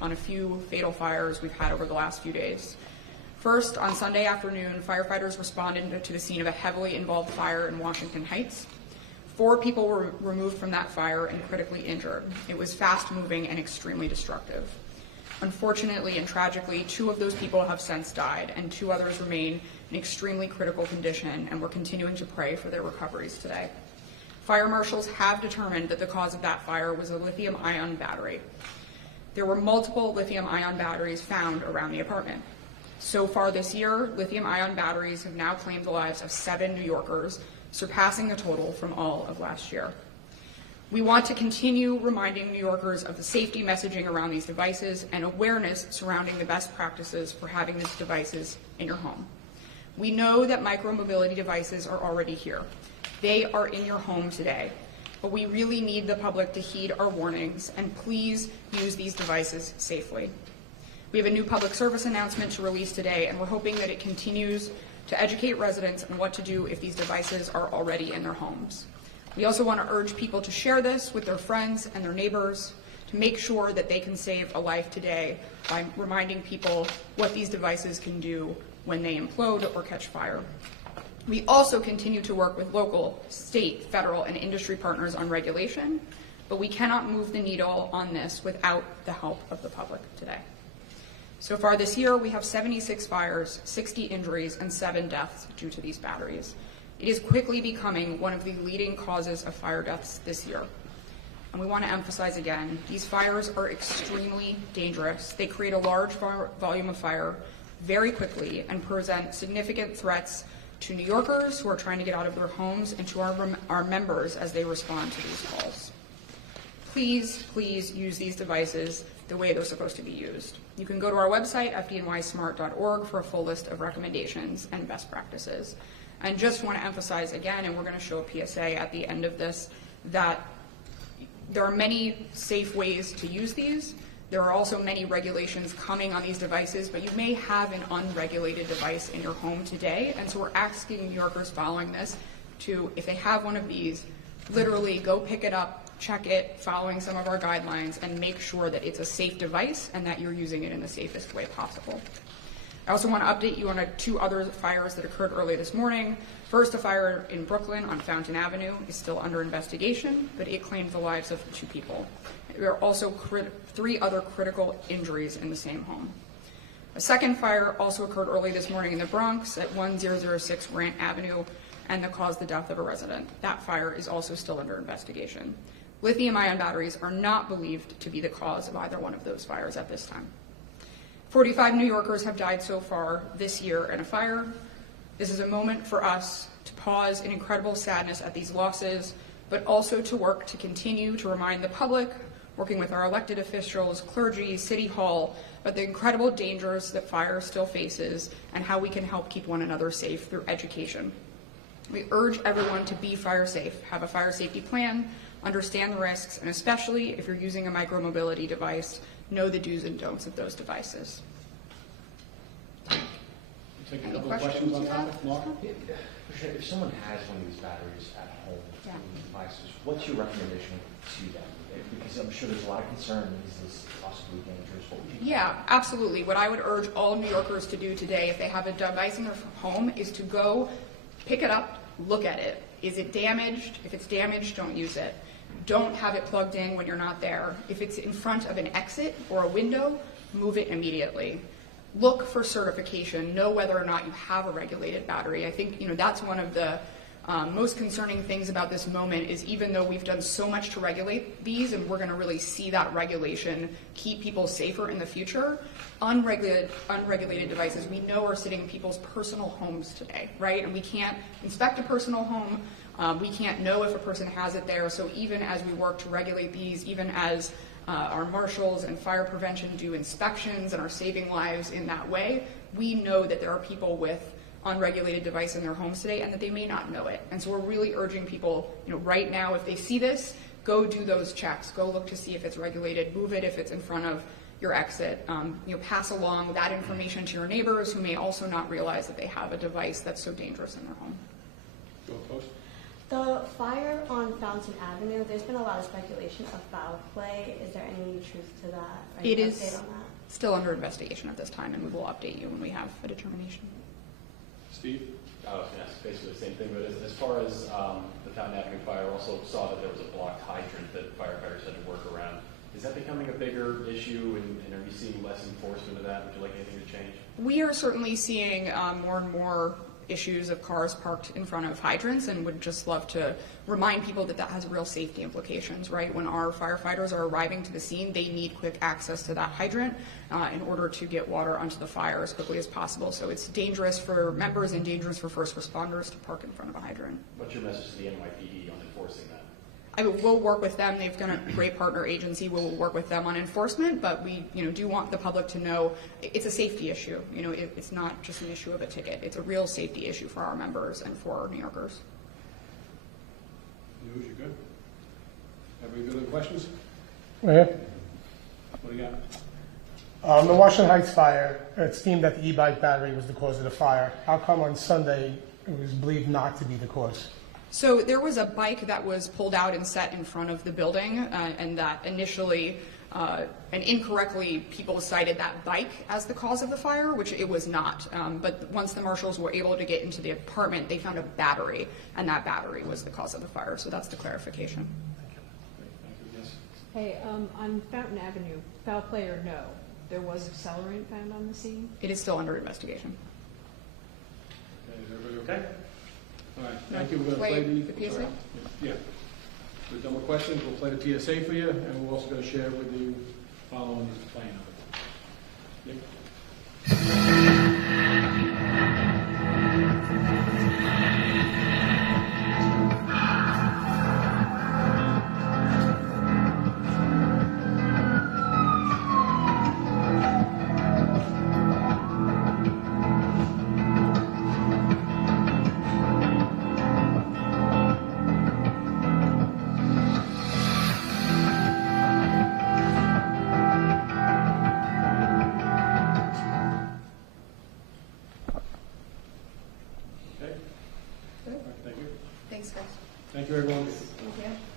on a few fatal fires we've had over the last few days. First, on Sunday afternoon, firefighters responded to the scene of a heavily involved fire in Washington Heights. 4 people were removed from that fire and critically injured. It was fast-moving and extremely destructive. Unfortunately and tragically, 2 of those people have since died, and 2 others remain in extremely critical condition, and we're continuing to pray for their recoveries today. Fire marshals have determined that the cause of that fire was a lithium-ion battery. There were multiple lithium-ion batteries found around the apartment. So far this year, lithium-ion batteries have now claimed the lives of 7 New Yorkers, surpassing the total from all of last year. We want to continue reminding New Yorkers of the safety messaging around these devices and awareness surrounding the best practices for having these devices in your home. We know that micromobility devices are already here. They are in your home today. But we really need the public to heed our warnings and please use these devices safely. We have a new public service announcement to release today, and we're hoping that it continues to educate residents on what to do if these devices are already in their homes. We also want to urge people to share this with their friends and their neighbors to make sure that they can save a life today by reminding people what these devices can do when they implode or catch fire. We also continue to work with local, state, federal, and industry partners on regulation, but we cannot move the needle on this without the help of the public today. So far this year, we have 76 fires, 60 injuries, and 7 deaths due to these batteries. It is quickly becoming one of the leading causes of fire deaths this year. And we want to emphasize again, these fires are extremely dangerous. They create a large volume of fire very quickly and present significant threats to New Yorkers who are trying to get out of their homes and to our members as they respond to these calls. Please use these devices the way they're supposed to be used. You can go to our website, FDNYSmart.org, for a full list of recommendations and best practices. And just want to emphasize again, and we're going to show a PSA at the end of this, that there are many safe ways to use these. There are also many regulations coming on these devices, but you may have an unregulated device in your home today, and so we're asking New Yorkers following this to, if they have one of these, literally go pick it up, check it, following some of our guidelines, and make sure that it's a safe device and that you're using it in the safest way possible. I also want to update you on 2 other fires that occurred early this morning. First, a fire in Brooklyn on Fountain Avenue is still under investigation, but it claimed the lives of 2 people. There are also 3 other critical injuries in the same home. A second fire also occurred early this morning in the Bronx at 1006 Grant Avenue, and that caused the death of a resident. That fire is also still under investigation. Lithium-ion batteries are not believed to be the cause of either one of those fires at this time. 45 New Yorkers have died so far this year in a fire. This is a moment for us to pause in incredible sadness at these losses, but also to work to continue to remind the public, working with our elected officials, clergy, City Hall, about the incredible dangers that fire still faces and how we can help keep one another safe through education. We urge everyone to be fire safe, have a fire safety plan, understand the risks, and especially if you're using a micromobility device, know the do's and don'ts of those devices. Take a couple of questions on topic, Laura? If someone has one of these batteries at home, devices, what's your recommendation to them? Because I'm sure there's a lot of concern, is this possibly dangerous? What would you do? Yeah, absolutely. What I would urge all New Yorkers to do today, if they have a device in their home, is to go pick it up, look at it. Is it damaged? If it's damaged, don't use it. Don't have it plugged in when you're not there. If it's in front of an exit or a window, move it immediately. Look for certification. Know whether or not you have a regulated battery. I think that's one of the most concerning things about this moment is even though we've done so much to regulate these, and we're going to really see that regulation keep people safer in the future, unregulated devices we know are sitting in people's personal homes today, right? And we can't inspect a personal home. We can't know if a person has it there. So even as we work to regulate these, even as our marshals and fire prevention do inspections and are saving lives in that way, we know that there are people with unregulated device in their homes today and that they may not know it. And so we're really urging people, right now, if they see this, go do those checks. Go look to see if it's regulated. Move it if it's in front of your exit. Pass along that information to your neighbors who may also not realize that they have a device that's so dangerous in their home. Go post. The fire on Fountain Avenue, there's been a lot of speculation of foul play. Is there any truth to that? Or any It is update on that? still under investigation at this time, and we will update you when we have a determination. Steve? I was going to ask basically the same thing, but as far as the Fountain Avenue fire, also saw that there was a blocked hydrant that firefighters had to work around. Is that becoming a bigger issue, and are you seeing less enforcement of that? Would you like anything to change? We are certainly seeing more and more issues of cars parked in front of hydrants, and would just love to remind people that that has real safety implications, right? When our firefighters are arriving to the scene, they need quick access to that hydrant in order to get water onto the fire as quickly as possible. So it's dangerous for members and dangerous for first responders to park in front of a hydrant. What's your message to the NYPD on enforcing that? We'll work with them. They've got a great partner agency. We'll work with them on enforcement, but we, do want the public to know it's a safety issue. It's not just an issue of a ticket. It's a real safety issue for our members and for our New Yorkers. News, you good? Have we good other questions? Right here. What do you got? The Washington Heights fire, it's deemed that the e-bike battery was the cause of the fire. How come on Sunday it was believed not to be the cause? So there was a bike that was pulled out and set in front of the building, and that initially and incorrectly people cited that bike as the cause of the fire, which it was not. But once the marshals were able to get into the apartment, they found a battery, and that battery was the cause of the fire. So that's the clarification. Thank you, yes. Hey, on Fountain Avenue, foul play or no, there was accelerant found on the scene? It is still under investigation. Okay, is everybody okay? All right, thank you. We're going to Play play the PSA? Yeah. We're done with questions. We'll play the TSA for you, and we're also going to share with you following the playing of it. Nick? Okay. All right, thank you. Thanks, guys. Thank you, everyone. Thank you.